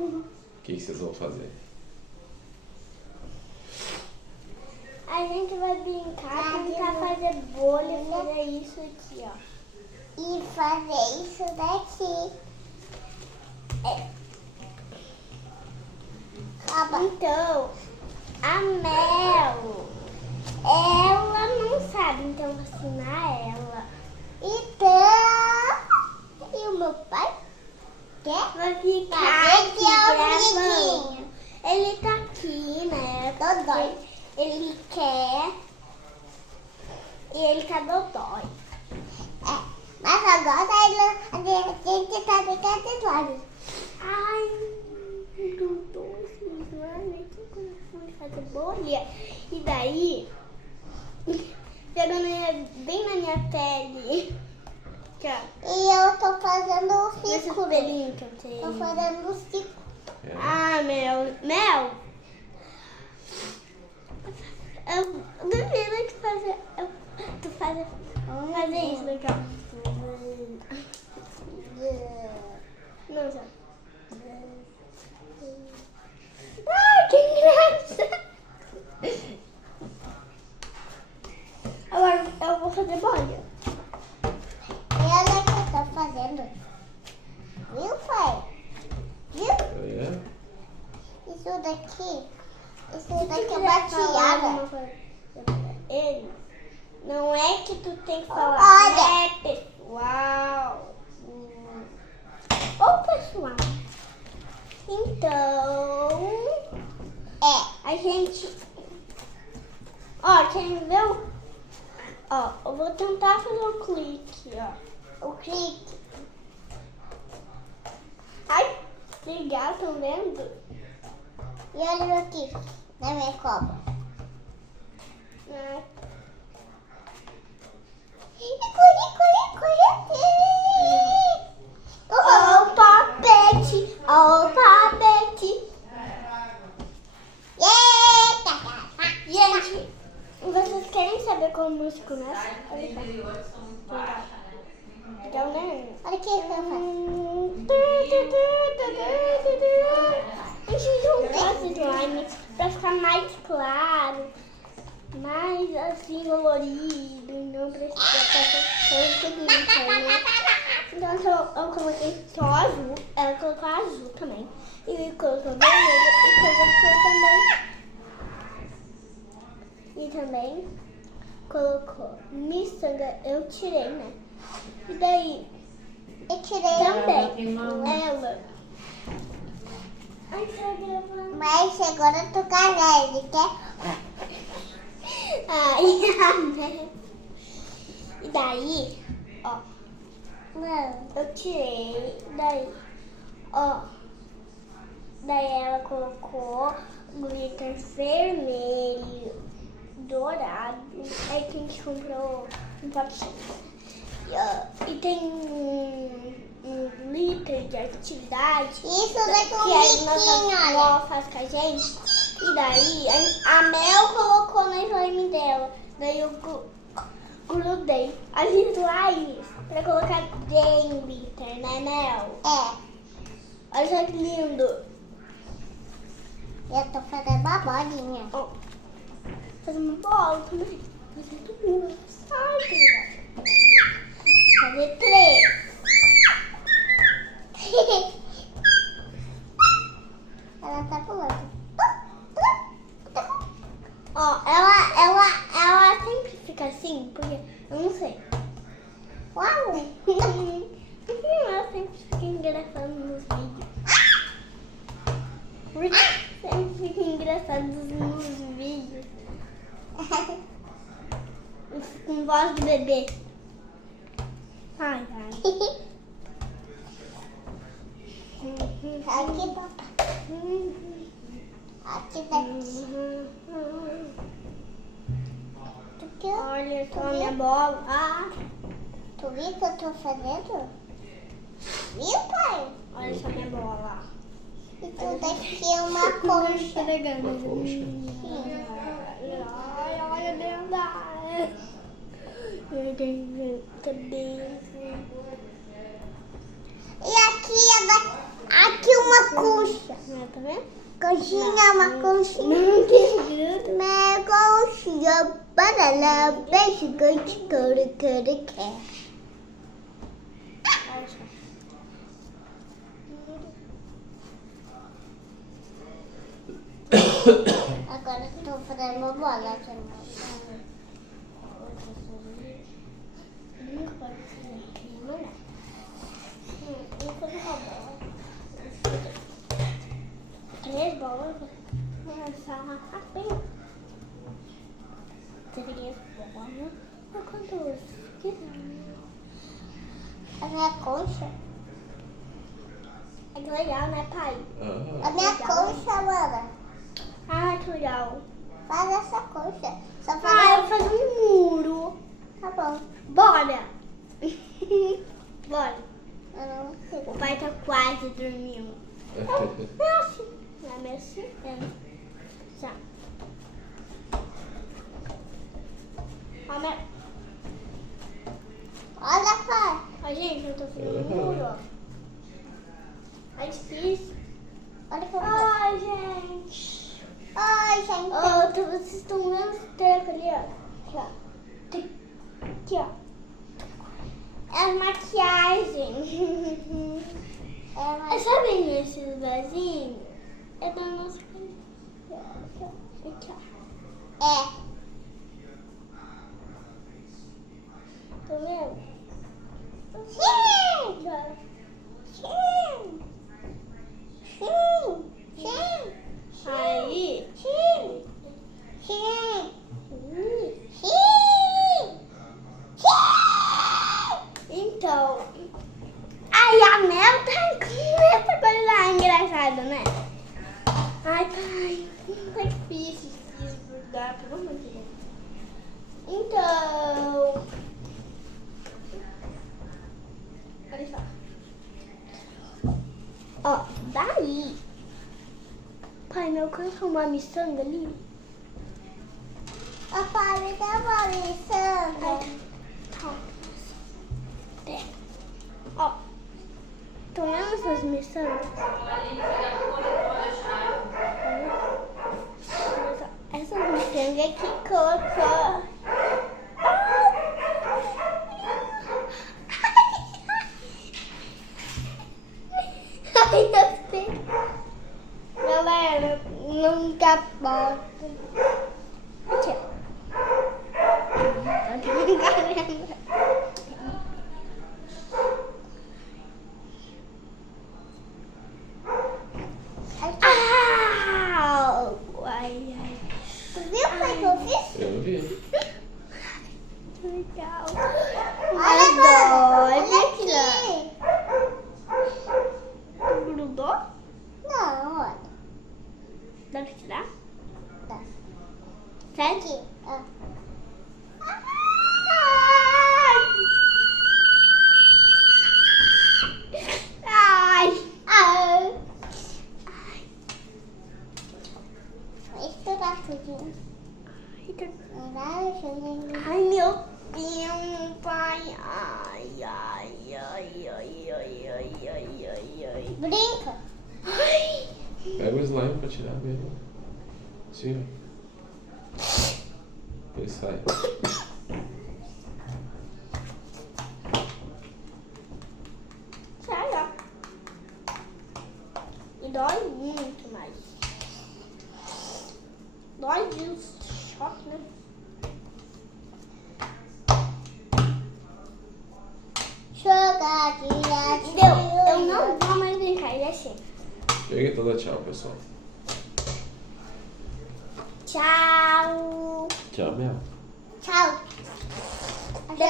O que vocês vão fazer? A gente vai brincar, tentar fazer bolha, fazer isso aqui, ó. E fazer isso daqui. Então, a Mel, ela não sabe, então eu vou ensinar ela. Então, e o meu pai? Quer? Vai ficar Cadê aqui que é o gravando. brinquinho? Ele tá aqui, né? Dodói. Ele quer e ele tá dodói. Mas agora a gente tá brincando de olhos. Ai, dodói, mano, que coisa fui fazer bolha. E daí, pegando bem na minha pele. Aqui, ó. E eu tô fazendo o Esse círculo. pelinho que eu tenho. Tô fazendo o círculo. Ah, Mel. Eu duvido que fazer. Tu fazer isso legal. Não sabe. Ai, que graça! Agora eu vou fazer bolha. Olha o que eu tô fazendo. Viu, pai? Viu? É? Isso daqui é bateada. Ele. Não é que tu tem que falar. Olha. É pessoal. Ô, pessoal. Então. A gente. Ó, quem viu? Ó, eu vou tentar fazer o clique, ó. O clique. Ai, que legal, estão vendo? E olha aqui, na minha cobra. Ah, Corre. ó, o tapete. Ó, o tapete. Gente, vocês querem saber como isso começa? Olha só. Então, né? Olha aqui, eu faço. A gente juntar os slimes pra ficar mais claro, mais assim colorido, não precisa passar tanto glitter, né? Então eu coloquei só azul, ela colocou azul também, e colocou vermelho e colocou também. E também colocou miçanga, eu tirei, né? E daí Eu tirei também ela. Ai, tá gravando. Mas agora eu tô casada, ele quer? Ai, e daí, ó, Não. eu tirei, daí, ó, daí ela colocou glitter vermelho, dourado, aí que a gente comprou um potinho. E tem um glitter de atividade. Isso daqui é Que um a biquinho, nossa olha. avó faz com a gente. E daí a Mel colocou na slime dela. Daí eu grudei as slimes pra colocar bem glitter, né, Mel? Olha só que lindo. Eu tô fazendo uma bolinha. Ó, fazer uma bola também. Fazer duas. Ai, que legal. Fazer 3. Ela tá pulando. Ó, ela sempre fica assim, porque eu não sei. Uau! Ela sempre fica engraçada nos vídeos. Sempre fica engraçado nos vídeos. Com voz de bebê. Ai, ai. Aqui, papai. Aqui daqui. Tu quer? Olha só a minha bola. Ah, Tu viu o que eu tô fazendo? Viu, pai? olha só a minha bola. Isso daqui é uma concha. Uma colcha. Olha dentro. Cadê? E aqui uma concha. Tá vendo? Conchinha, uma conchinha. Não, que Minha conchinha, banana, bem gigante, quer. Agora eu tô fazendo uma bola. Nunca pode ser aqui, não dá. Vou fazer uma bola. 3 bolas. Vou começar rapidinho. 3 bolas. Ou quanto você quiser. A minha concha. É que legal, né, pai? A minha concha, mano. Ah, que legal. Faz essa concha. Só Ah, faz. eu vou fazer um muro. Tá bom. Bora! Bora. Eu não sei. O pai tá quase dormindo. Não é assim. Não é meio assim? É. Já. Olha, Olha, pai. ó, gente, eu tô fazendo um muro, ó. É difícil. Olha que eu faço. Ai, gente. Oi, gente. Vocês estão vendo esse treco ali, ó. Aqui, ó. Aqui, ó. É maquiagem. Sabe esses vasinhos? É da nossa casa. Aqui, ó. É. Tá vendo? Sim. Agora. Sim. Sim. Sim. Aí. Sim. Sim. Hum, Sim. Então. Aí a Mel tá com essa coisa engraçada, né? Ai, pai. Tá difícil de desgrudar, pelo amor de Deus. Então. Olha só. Ó, daí. Pai, meu canto uma miçanga ali. A Fábio tá balançando. Tá. Pega. Ó. Tô vendo essas miçangas? Essas miçangas que colocou. Ai, eu sei. Galera, não dá bosta. Aqui, ó. Tá brincando. Au! Ai, ai. Tu viu, pai, que eu fiz? Eu vi. Que legal. Olha, Mas olha dói, aqui. Tu grudou? Não, olha. Dá pra tirar? Tá. Sério? Aqui. Ó. Ai! Ai! Vai estourar tudinho. Ai, meu Deus, pai. Ai, ai, ai, ai, ai, ai, ai, ai, ai. Brinca. Ai! Pega o slime pra tirar mesmo. Tira. Ele sai. Sai, ó. E dói muito mais. Dói de um choque, né? Jogadinha. Deu. Eu não vou mais brincar, já chega. Chega então, dá tchau, pessoal. Tchau. Tchau, Mel. Tchau.